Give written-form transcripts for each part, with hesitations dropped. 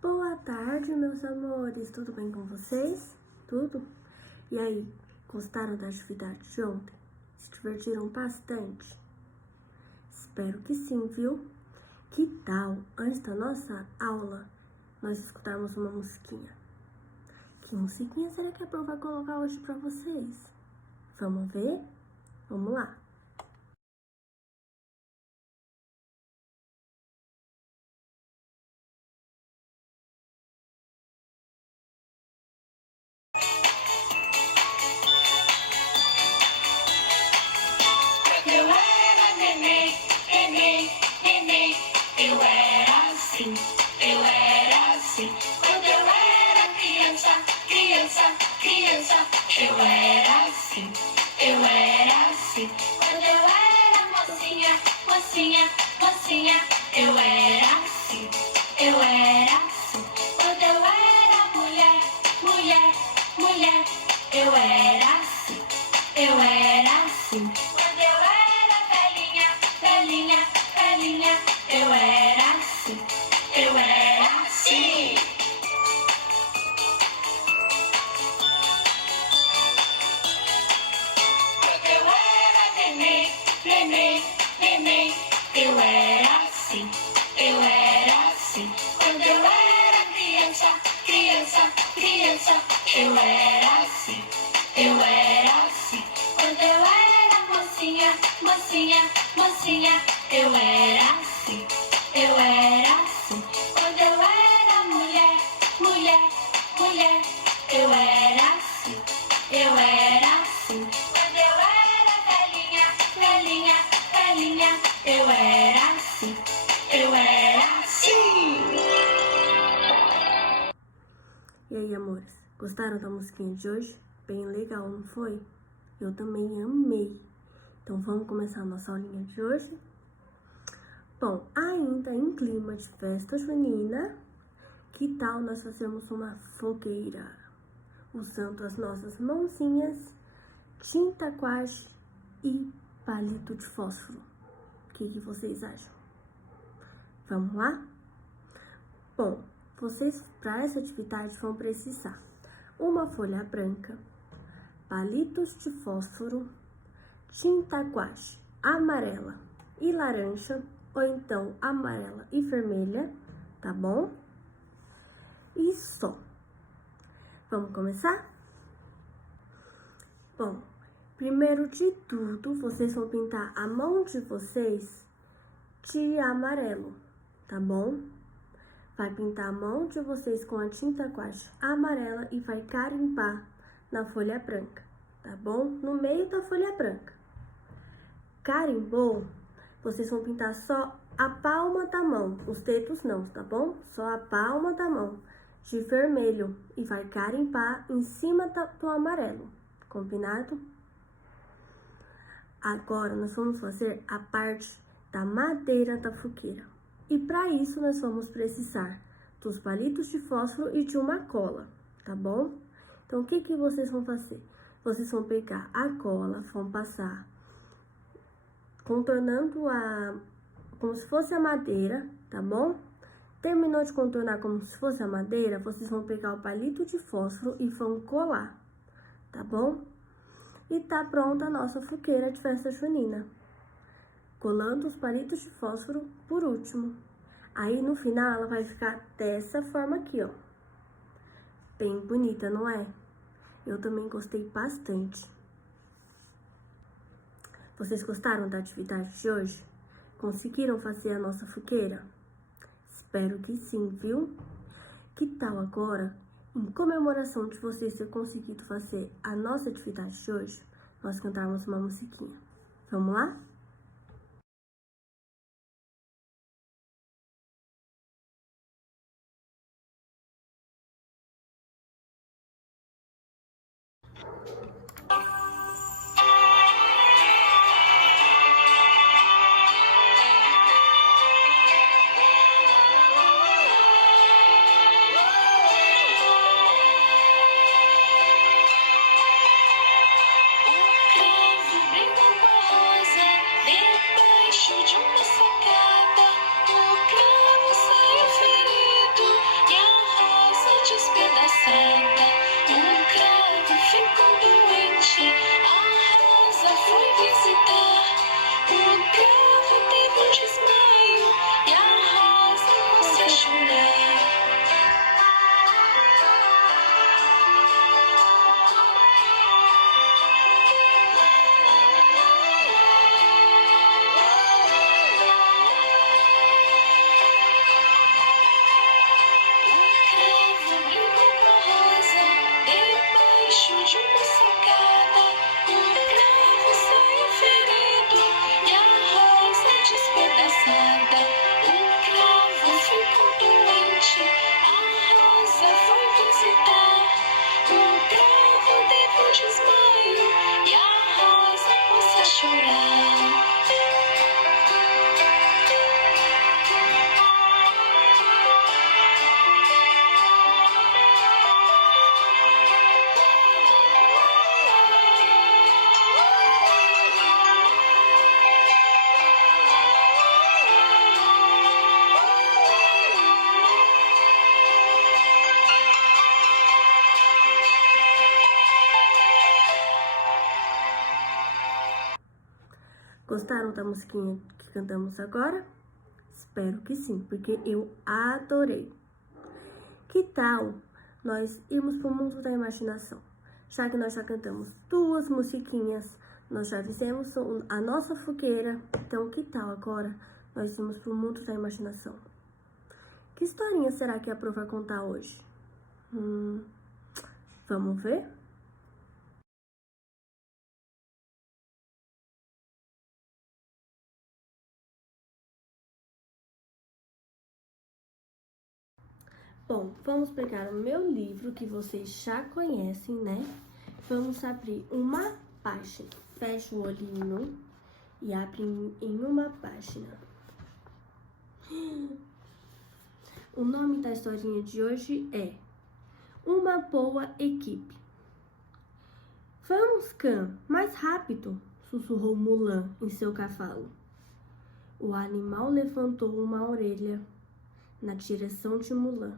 Boa tarde, meus amores. Tudo bem com vocês? Tudo? E aí, gostaram da atividade de ontem? Se divertiram bastante? Espero que sim, viu? Que tal, antes da nossa aula, nós escutarmos uma musiquinha? Que musiquinha será que a Pro vai colocar hoje pra vocês? Vamos ver? Vamos lá! Eu era neném, neném, neném. Eu era assim, eu era assim. Quando eu era criança, criança, criança. Eu era assim, eu era assim. Quando eu era mocinha, mocinha, mocinha. Eu era assim, eu era assim. Quando eu era mulher, mulher, mulher. Eu era assim, eu era assim. Quando eu era velhinha, velhinha, velhinha, eu era assim, eu era assim. Quando eu era neném, neném, neném, eu era assim, eu era assim. Quando eu era criança, criança, criança, eu era assim, eu era assim. Quando eu era mocinha, mocinha, mocinha, eu era assim, eu era assim. Quando eu era mulher, mulher, mulher, eu era assim, eu era assim. Quando eu era velhinha, velhinha, velhinha, eu era assim, eu era assim. E aí, amores, gostaram da musiquinha de hoje? Bem legal, não foi? Eu também amei. Então, vamos começar a nossa aulinha de hoje? Bom, ainda em clima de festa junina, que tal nós fazermos uma fogueira? Usando as nossas mãozinhas, tinta guache e palito de fósforo. O que vocês acham? Vamos lá? Bom, vocês para essa atividade vão precisar uma folha branca, palitos de fósforo, tinta guache amarela e laranja, ou então amarela e vermelha, tá bom? E só. Vamos começar? Bom, primeiro de tudo, vocês vão pintar a mão de vocês de amarelo, tá bom? Vai pintar a mão de vocês com a tinta guache amarela e vai carimbar na folha branca, tá bom? No meio da folha branca. Carimbou, vocês vão pintar só a palma da mão, os dedos não, tá bom? Só a palma da mão de vermelho e vai carimbar em cima do amarelo, combinado? Agora nós vamos fazer a parte da madeira da fogueira. E para isso nós vamos precisar dos palitos de fósforo e de uma cola, tá bom? Então o que vocês vão fazer? Vocês vão pegar a cola, vão passar contornando como se fosse a madeira, tá bom? Terminou de contornar como se fosse a madeira, vocês vão pegar o palito de fósforo e vão colar, tá bom? E tá pronta a nossa fogueira de festa junina. Colando os palitos de fósforo por último. Aí no final ela vai ficar dessa forma aqui, ó. Bem bonita, não é? Eu também gostei bastante. Vocês gostaram da atividade de hoje? Conseguiram fazer a nossa fogueira? Espero que sim, viu? Que tal agora, em comemoração de vocês ter conseguido fazer a nossa atividade de hoje, nós cantarmos uma musiquinha? Vamos lá? O cravo brinca com a rosa. Gostaram da musiquinha que cantamos agora? Espero que sim, porque eu adorei. Que tal nós irmos para o mundo da imaginação? Já que nós já cantamos 2 musiquinhas, nós já fizemos a nossa fogueira, então que tal agora nós irmos para o mundo da imaginação? Que historinha será que a Pro vai contar hoje? Vamos ver? Bom, vamos pegar o meu livro que vocês já conhecem, né? Vamos abrir uma página. Fecha o olhinho e abre em uma página. O nome da historinha de hoje é Uma Boa Equipe. Vamos, Khan, mais rápido, sussurrou Mulan em seu cavalo. O animal levantou uma orelha na direção de Mulan,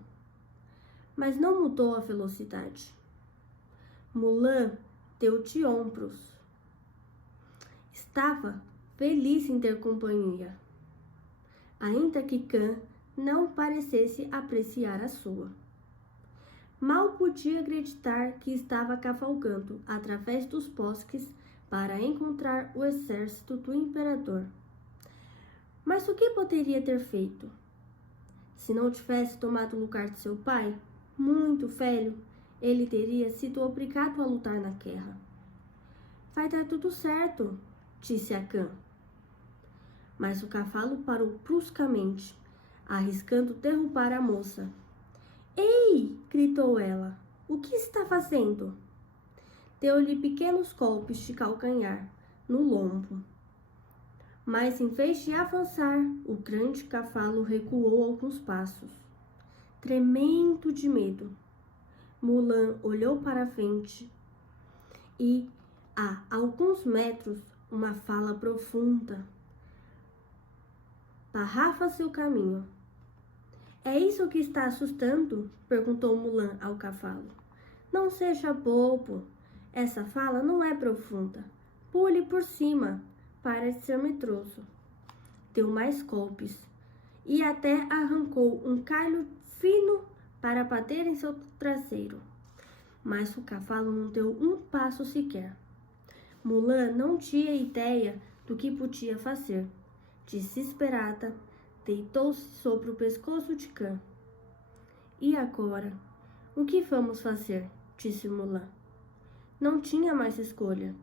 mas não mudou a velocidade. Mulan deu de ombros. Estava feliz em ter companhia, ainda que Khan não parecesse apreciar a sua. Mal podia acreditar que estava cavalgando através dos bosques para encontrar o exército do imperador. Mas o que poderia ter feito? Se não tivesse tomado o lugar de seu pai, muito velho, ele teria sido obrigado a lutar na guerra. Vai dar tudo certo, disse a Khan. Mas o cavalo parou bruscamente, arriscando derrubar a moça. Ei! Gritou ela. O que está fazendo? Deu-lhe pequenos golpes de calcanhar no lombo. Mas em vez de avançar, o grande cavalo recuou alguns passos, tremendo de medo. Mulan olhou para frente e, a alguns metros, uma vala profunda barrava seu caminho. É isso que está assustando? Perguntou Mulan ao cavalo. Não seja bobo. Essa vala não é profunda. Pule por cima. Para de ser medroso. Deu mais golpes e até arrancou um calho fino para bater em seu traseiro. Mas o cavalo não deu um passo sequer. Mulan não tinha ideia do que podia fazer. Desesperada, deitou-se sobre o pescoço de Khan. E agora? O que vamos fazer? Disse Mulan. Não tinha mais escolha.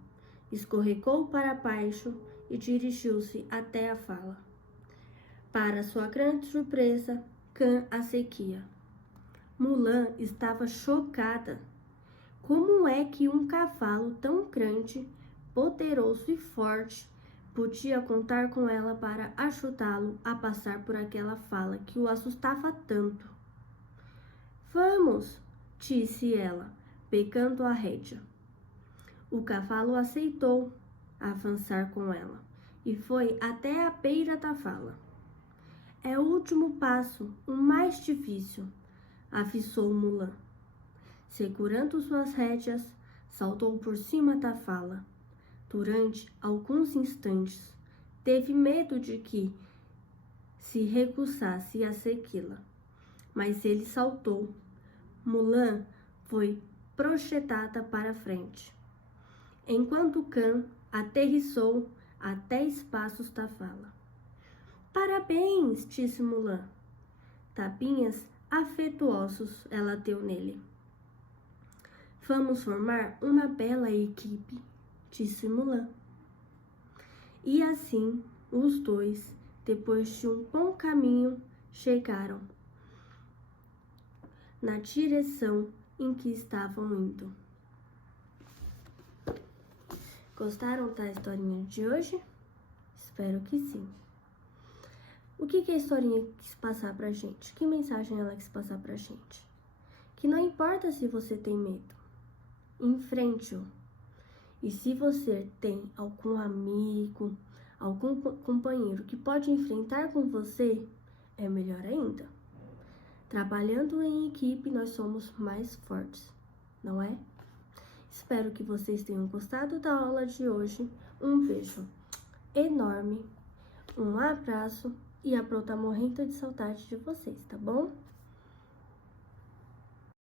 Escorregou para baixo e dirigiu-se até a vala. Para sua grande surpresa, Khan a seguia. Mulan estava chocada. Como é que um cavalo tão grande, poderoso e forte podia contar com ela para ajudá-lo a passar por aquela vala que o assustava tanto? Vamos, disse ela, pegando a rédea. O cavalo aceitou avançar com ela e foi até a beira da vala. É o último passo, o mais difícil, avisou Mulan. Segurando suas rédeas, saltou por cima da vala. Durante alguns instantes, teve medo de que se recusasse a segui-la, mas ele saltou. Mulan foi projetada para frente, enquanto Khan aterrissou a 10 passos da vala. Parabéns, disse Mulan. Tapinhas afetuosos ela deu nele. Vamos formar uma bela equipe, disse Mulan. E assim, os dois, depois de um bom caminho, chegaram na direção em que estavam indo. Gostaram da historinha de hoje? Espero que sim. O que a historinha quis passar pra gente? Que mensagem ela quis passar pra gente? Que não importa se você tem medo, enfrente-o. E se você tem algum amigo, algum companheiro que pode enfrentar com você, é melhor ainda. Trabalhando em equipe, nós somos mais fortes, não é? Espero que vocês tenham gostado da aula de hoje. Um beijo. enorme. Um abraço e a Pro tá morrendo de saudade de vocês, tá bom?